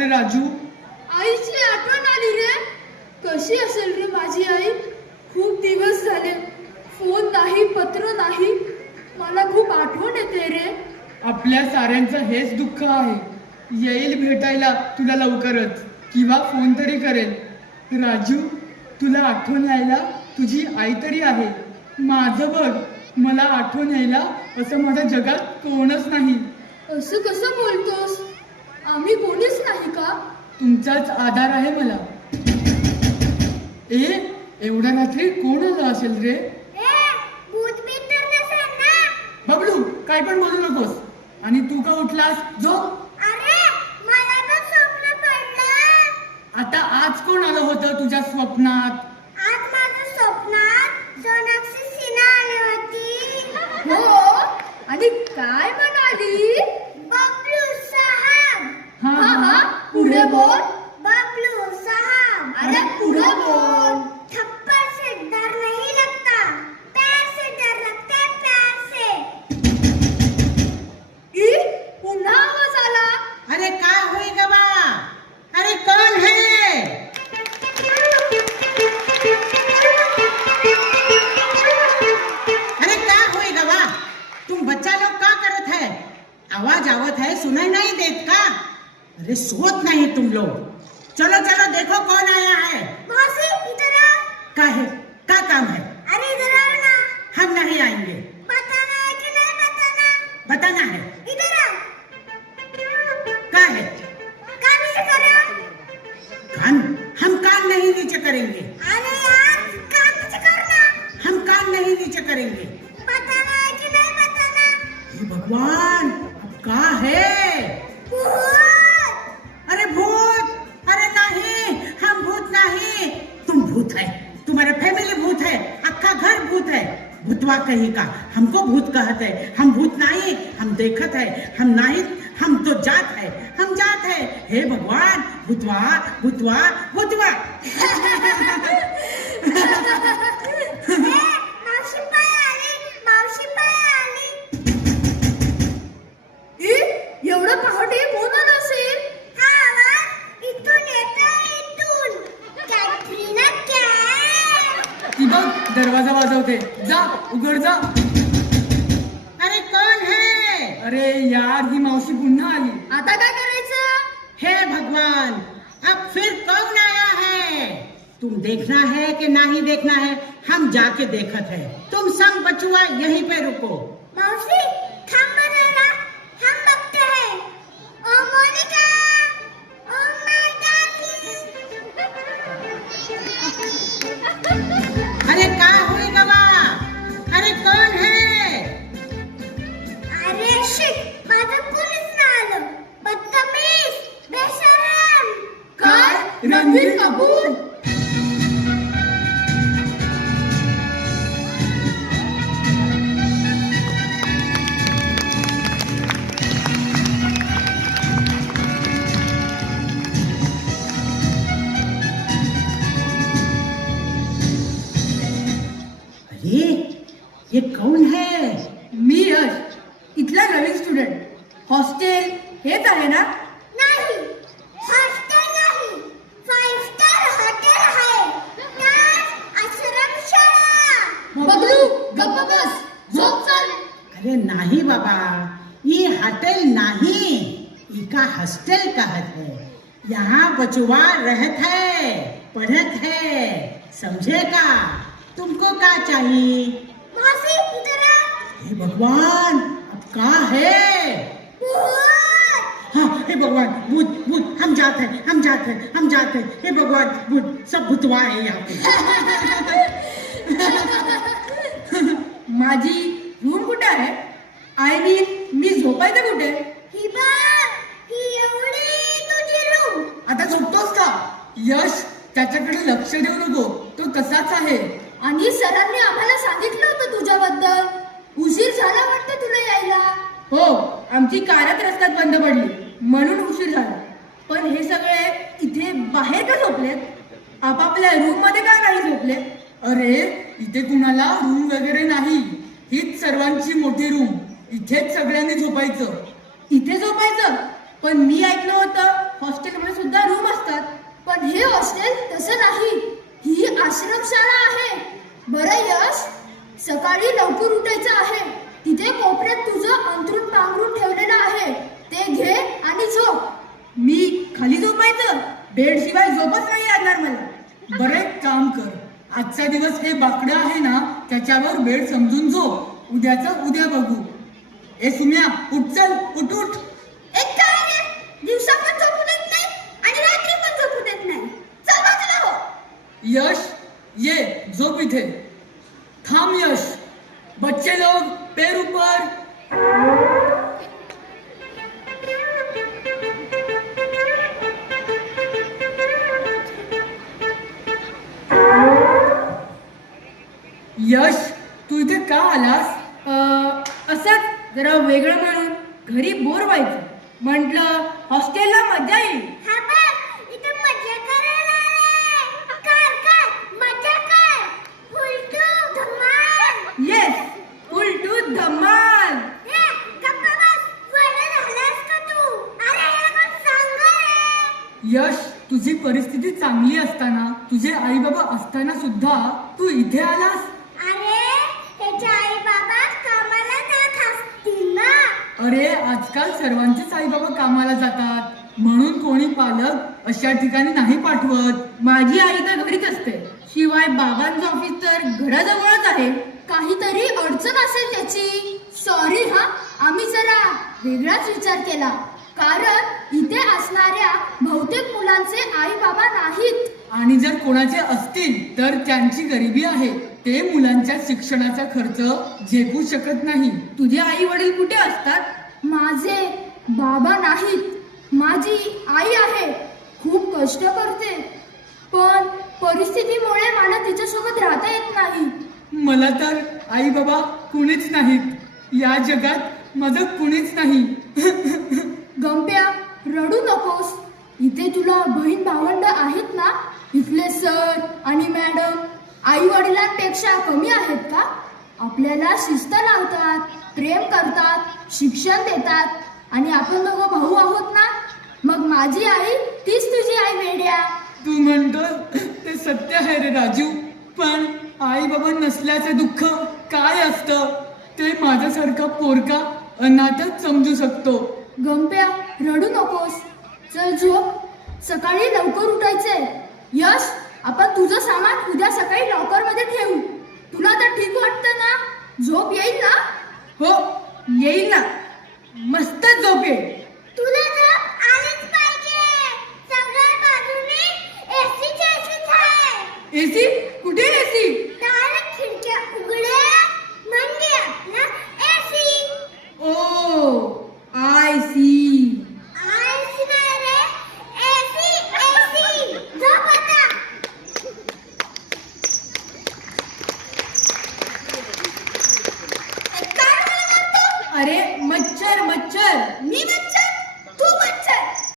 रे राजू? आईची आठवण आली रे. कशी असेल रे माझी आई? खूप दिवस झाले. फोन नाही पत्र नाही. मला खूप आठवण येते रे. आपल्या साऱ्यांचं हेच दुःख आहे. येईल भेटायला तुला लवकरच. किंवा फोन तरी करेल. राजू तुला आठवण यायला तुझी आई तरी आहे. माझं बघ मला आठवण यायला असं माझ्या जगात कोणच नाही. असं कसं बोलतोस? आम्ही कोणीच नाही का? तुमचाच आधार आहे मला. ए एवढ्या रात्री कोण आलं असेल रे? बबलू काय पण बोलू नकोस. आणि तू का उठलास? जो आता आज कोण आलं होतं तुझ्या स्वप्नात हो आणि काय म्हणाली हा, हा हा पुढे बोल अरे पुढे बोल थप्पड़ देखो कौन आया है। मौसी इधर आओ। का है? का काम है? अरे इधर आओ ना। हम नहीं आएँगे। बताना है कि नहीं बताना? बताना है। इधर आओ। का है? काम से करो? कान? हम कान नहीं नीचे करेंगे। अरे यार काम से करना। हम कान नहीं नीचे करेंगे। बताना है कि नहीं बताना? हे भगवान का है? भूतवा कहीं का। हमको भूत कहते हैं, हम भूत नहीं, हम देखत है, हम नहीं हम तो जात है, हम जात है। हे भगवान, भूतवा भूतवा भूतवा। दरवाजा वाजवते जा उघड जा. अरे कौन है? अरे यार ही मावशी पुन्हा आली. आता काय करायचं? हे भगवान. अब फिर कौन आया है? तुम देखना है कि नहीं देखना है? हम जाके देखत है। तुम संग बचुआ यहीं पे रुको। मावशी स्टुडंट हॉस्टेल हेच आहे ना नाही हॉस्टेल नाही फाईव्ह स्टार हॉटेल आहे त्यात आश्रमशाळा बबलू गप्प बस झोप चाल अरे नहीं बाबा ये होटल नहीं इका हॉस्टल कहत है यहाँ बचुआ रहत है पढ़त है समझे का तुमको क्या चाहिए भगवान का है? हाँ हे भगवान भूत भूत हम जाते हैं हम जाते हैं हम जाते हैं। हे भगवान भूत सब भूतवा है यहाँ पे। माझी रूम कुठे आहे? आय मीन मी झोपायचं कुठे? ही आता झोपतोस का? यश त्याच्याकडे लक्ष देऊ नको. तो तसाच आहे. आणि सरांनी आम्हाला सांगितलं होतं तुझ्याबद्दल. उशीर झाला यायला हो आमची कारच रस्त्यात बंद पडली. म्हणून उशीर झाला. पण हे सगळे इथे बाहेर का झोपलेत. आपापल्या रूममध्ये का नाही झोपले अरे इथे कुणाला रूम वगैरे नाही. हीच सर्वांची मोठी रूम इथेच सगळ्यांनी झोपायचं. इथे झोपायचं? पण मी ऐकलं होतं हॉस्टेलमध्ये सुद्धा रूम असतात पण हे हॉस्टेल तसं नाही ही आश्रमशाळा आहे बरं यश सकाळी लवकर उठायचं आहे तिथे कोपऱ्यात तुझं अंथरूण पांघरून ठेवलेलं आहे ते घे आणि झोप मी खाली झोपायचं बेड शिवाय झोपच नाही लागणार मला बरं एक काम कर. आजचा दिवस हे बाकडं आहे ना त्याच्यावर बेड समजून झोप उद्याचं उद्या बघू. ए सुम्या उठ चल. उठ उठ. एक काय रे दिवसा पण झोपू देत नाही आणि रात्री पण झोपू देत नाही. चल बाजूला हो. यश ये झोप इथे. थांब यश. बच्चे लोग पैर ऊपर यश तू इथे का आलास? अं, असंच जरा वेगळं म्हणून घरी बोर व्हायचं. म्हटलं हॉस्टेलला मजा येईल. हा बघ इथे मजा करायला आलाय. कर कर मजा कर. फुलटू धमाल. येस फुल टू धमाल यश तुझी परिस्थिती चांगली असताना तुझे आई बाबा असताना सुद्धा तू इथे आलास अरे त्याचे आई बाबा कामाला जात असतील ना अरे आजकाल सर्वांचेच आई बाबा कामाला जातात. म्हणून कोणी पालक अशा ठिकाणी नाही पाठवत. माझी आई तर घरीच असते. शिवाय बाबांचं ऑफिस तर घराजवळच आहे. काहीतरी अडचण असेल त्याची. सॉरी हा? आम्ही जरा वेगळाच विचार केला. कारण इथे असणाऱ्या बहुतेक मुलांचे आई बाबा नाहीत. आणि जर कोणाचे असतील तर त्यांची गरिबी आहे. ते मुलांच्या शिक्षणाचा खर्च झेपू शकत नाही. तुझे आई वडील कुठे असतात? माझे बाबा नाहीत. माझी आई आहे. खूप कष्ट करते. पण परिस्थितीमुळे मला तिच्यासोबत राहता येत नाही. मला तर आई बाबा कुणीच नाहीत. या जगात माझं कुणीच नाही. गंप्या रडू नकोस. इथे तुला बहीण भावंड आहेत ना? इथले सर आणि मॅडम आई वडिलांपेक्षा कमी आहेत का? आपल्याला शिस्त लावतात. प्रेम करतात शिक्षण देतात आणि आपण दोघं भाऊ आहोत ना? मग माझी आई तीच तुझी आई वेड्या? तू म्हणतो ते सत्य आहे रे राजू पण आई बाबा नसल्याचे दुःख काय असतं? ते माझ्यासारखा पोरका अनाथच समजू शकतो. गंप्या रडू नकोस. चल झोप. सकाळी लवकर उठायचंय. यश आपण तुझं सामान उद्या सकाळी लॉकरमध्ये ठेवू. तुला तर ठीक वाटतं ना? झोप येईल ना? हो येईल ना मस्त झोप येईल.